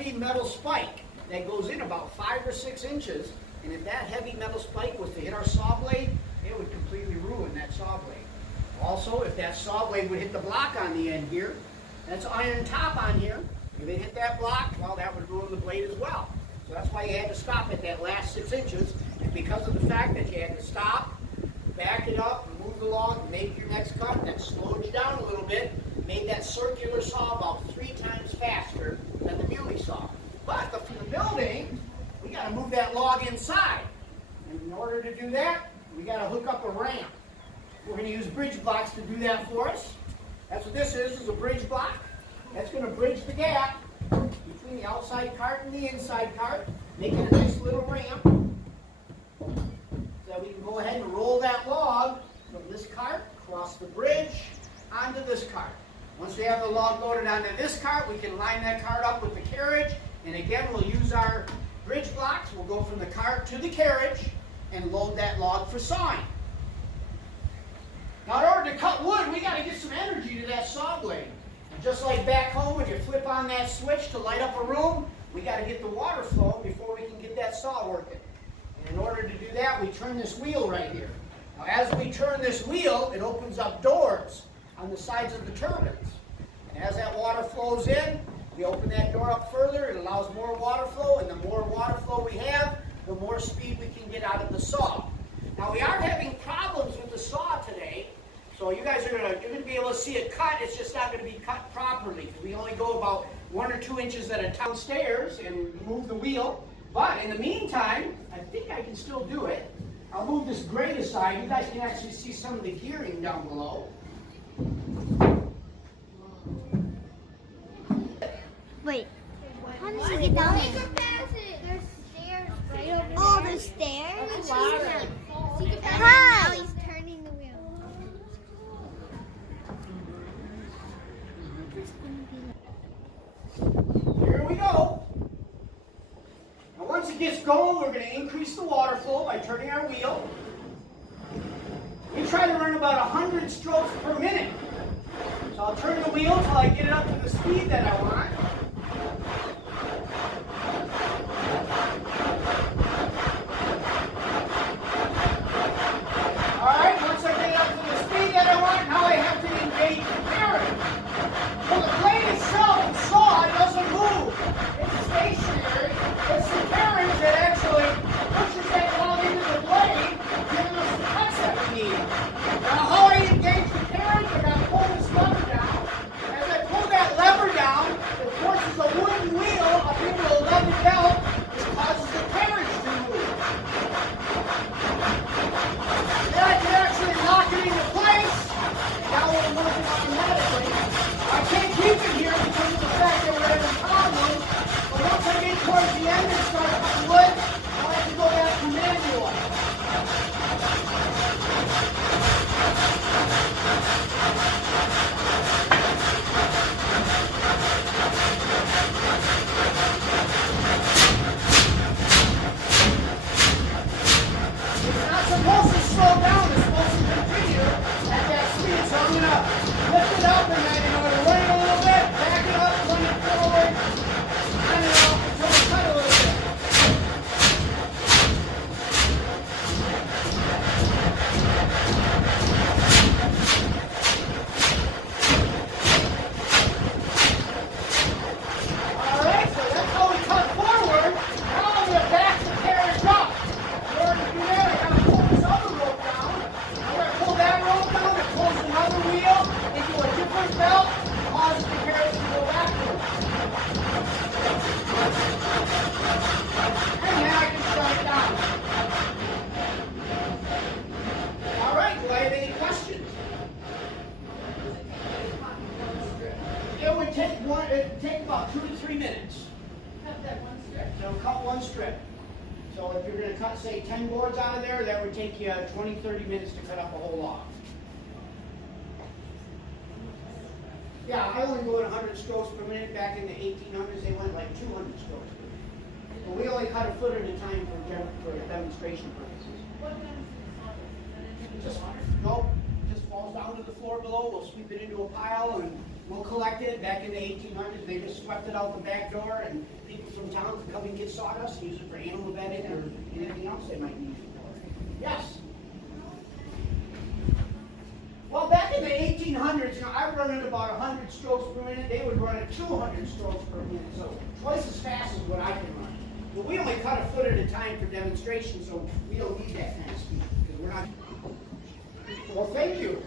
heavy metal spike that goes in about 5 or 6 inches, and if that heavy metal spike was to hit our saw blade, it would completely ruin that saw blade. Also, if that saw blade would hit the block on the end here, that's iron top on here, if it hit that block, well, that would ruin the blade as well. So that's why you had to stop at that last 6 inches, and because of the fact that you had to stop, back it up, move the log, make your next cut, that slowed you down a little bit, made that circular saw about 3 times faster than the Muley saw. But for the building, we got to move that log inside. And in order to do that, we got to hook up a ramp. We're going to use bridge blocks to do that for us. That's what this is a bridge block. That's going to bridge the gap between the outside cart and the inside cart, making a nice little ramp. So that we can go ahead and roll that log from this cart across the bridge onto this cart. Once we have the log loaded onto this cart, we can line that cart up with the carriage, and again we'll use our bridge blocks. We'll go from the cart to the carriage and load that log for sawing. Now in order to cut wood, we got to get some energy to that saw blade. And just like back home when you flip on that switch to light up a room, we got to get the water flowing before we can get that saw working. And in order to do that, we turn this wheel right here. Now as we turn this wheel, it opens up doors on the sides of the turbines. And as that water flows in, we open that door up further, it allows more water flow, and the more water flow we have, the more speed we can get out of the saw. Now we are having problems with the saw today, so you guys are going to be able to see it cut, it's just not going to be cut properly. We only go about 1 or 2 inches at a time downstairs and move the wheel. But in the meantime, I think I can still do it. I'll move this grate aside. You guys can actually see some of the gearing down below. Wait, how does he get down there? There's stairs right over there. Oh, there's stairs? Hi! Now he's turning the wheel. Here we go. Now once it gets going, we're going to increase the water flow by turning our wheel. We try to run about 100 strokes per minute. So I'll turn the wheel until I get it up to the speed that I want. Alright, once I get it up to the speed that I want, now I have to engage the carriage. Well, the blade itself, the saw, doesn't move. It's stationary. It's the carriage that actually pushes that log into the blade, giving us the cuts that we need. Now, how I engage the carriage, I got to pull this lever down. As I pull that lever down, it forces a wooden wheel up into a leather belt, which causes the carriage to move. Then I can actually lock it into place. Now we're moving automatically. I can't keep it here because of the fact that we're having problems. But once I get towards the end and start cutting wood, I have to go back to manual. It's not supposed to slow down, it's supposed to continue at that speed. So I'm going to lift it up and then I'm going to run it a little bit, back it up, run it forward, run it up until we cut a little bit. Alright, so that's how we cut forward. Now I'm going to back the carriage up. In order to do that, I got to pull this other rope down. I'm going to pull that rope down, it pulls another wheel into a different belt, causes the carriage to go backwards. And now I can shut it down. Alright, do I have any questions? It'd take about 2 to 3 minutes. Cut that one strip. So cut one strip. So if you're going to cut, say, 10 boards out of there, that would take you 20, 30 minutes to cut up a whole log. Yeah, I only go at 100 strokes per minute. Back in the 1800s, they went like 200 strokes per minute. But we only cut a foot at a time for demonstration purposes. What kind of saw? Just, nope, just falls down to the floor below, we'll sweep it into a pile and we'll collect it. Back in the 1800s, they just swept it out the back door and people from town could come and get sawdust, use it for animal bedding or anything else they might need it for. Yes? Well, back in the 1800s, you know, I run at about 100 strokes per minute. They would run at 200 strokes per minute, so twice as fast as what I can run. But we only cut a foot at a time for demonstration, so we don't need that kind of speed because we're not. Well, thank you.